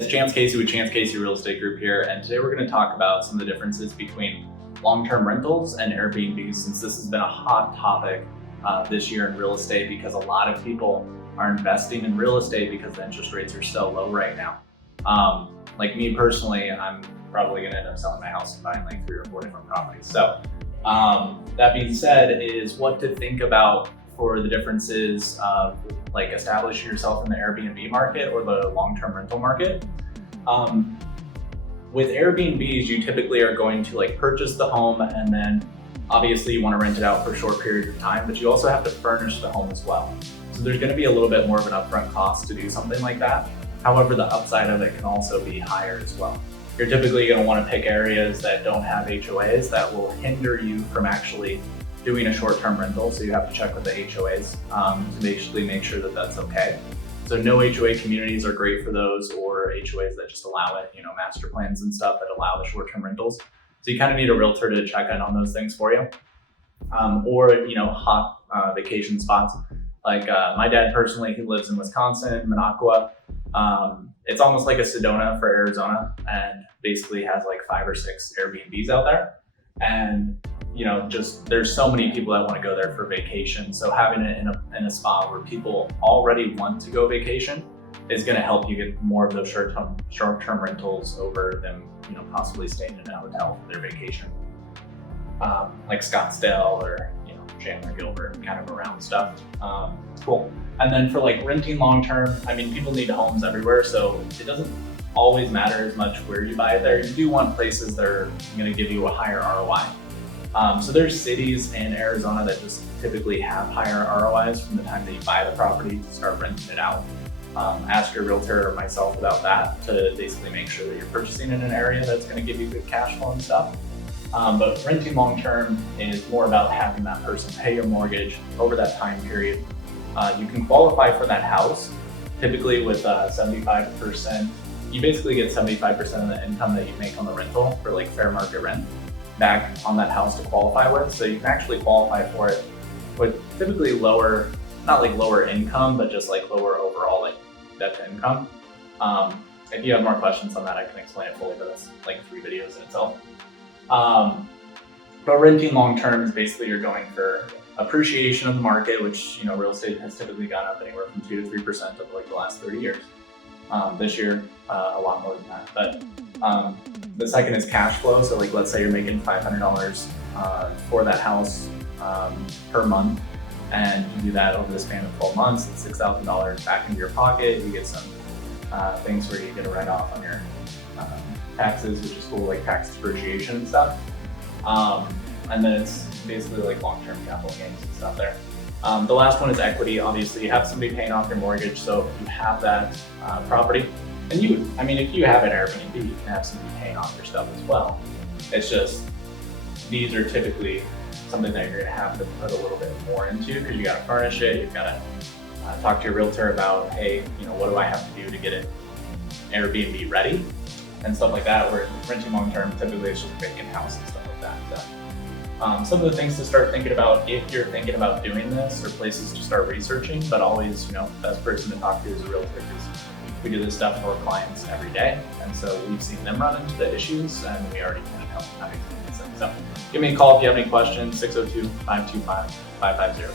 It's Chance Casey with Chance Casey Real Estate Group here, and today we're going to talk about some of the differences between long-term rentals and Airbnbs, since this has been a hot topic this year in real estate because a lot of people are investing in real estate because the interest rates are so low right now. Like me personally, I'm probably going to end up selling my house and buying like 3 or 4 different properties. So that being said, is what to think about for the differences of like establishing yourself in the Airbnb market or the long-term rental market. With Airbnbs, you typically are going to like purchase the home, and then obviously you want to rent it out for a short period of time, but you also have to furnish the home as well. So there's going to be a little bit more of an upfront cost to do something like that. However, the upside of it can also be higher as well. You're typically going to want to pick areas that don't have HOAs that will hinder you from actually doing a short-term rental. So you have to check with the HOAs to basically make sure that that's okay. So no HOA communities are great for those, or HOAs that just allow it, master plans and stuff that allow the short-term rentals. So you kind of need a realtor to check in on those things for you. Or hot vacation spots. Like my dad personally, he lives in Wisconsin, Minocqua. It's almost like a Sedona for Arizona, and basically has like 5 or 6 Airbnbs out there. And just there's so many people that want to go there for vacation. So having it in a spot where people already want to go vacation is going to help you get more of those short-term rentals over them, possibly staying in a hotel for their vacation, like Scottsdale or Chandler, Gilbert, kind of around stuff. Cool. And then for like renting long-term, people need homes everywhere, so it doesn't always matter as much where you buy it there. You do want places that are going to give you a higher ROI. So there's cities in Arizona that just typically have higher ROIs from the time that you buy the property to start renting it out. Ask your realtor or myself about that to basically make sure that you're purchasing in an area that's going to give you good cash flow and stuff. But renting long-term is more about having that person pay your mortgage over that time period. You can qualify for that house, typically with 75%. You basically get 75% of the income that you make on the rental for like fair market rent back on that house to qualify with. So you can actually qualify for it with typically lower, not like lower income, but just like lower overall like debt to income. If you have more questions on that, I can explain it fully, but that's like 3 videos in itself. But renting long-term is basically you're going for appreciation of the market, which real estate has typically gone up anywhere from 2 to 3% over like the last 30 years. This year, a lot more than that. But the second is cash flow. So like, let's say you're making $500 for that house per month, and you do that over the span of 12 months, it's $6,000 back into your pocket. You get some things where you get a write-off on your taxes, which is cool, like tax depreciation and stuff. And then it's basically like long-term capital gains and stuff there. The last one is equity. Obviously, you have somebody paying off your mortgage, so if you have that property, and if you have an Airbnb, you can have somebody paying off your stuff as well. It's just these are typically something that you're going to have to put a little bit more into, because you got to furnish it. You've got to talk to your realtor about, hey, what do I have to do to get it Airbnb ready and stuff like that. Where renting long term, typically it's just a vacant house and stuff like that. So, some of the things to start thinking about if you're thinking about doing this, or places to start researching, but always, best person to talk to is a realtor, because we do this stuff for our clients every day. And so we've seen them run into the issues, and we already kind of help them. So give me a call if you have any questions, 602-525-5500.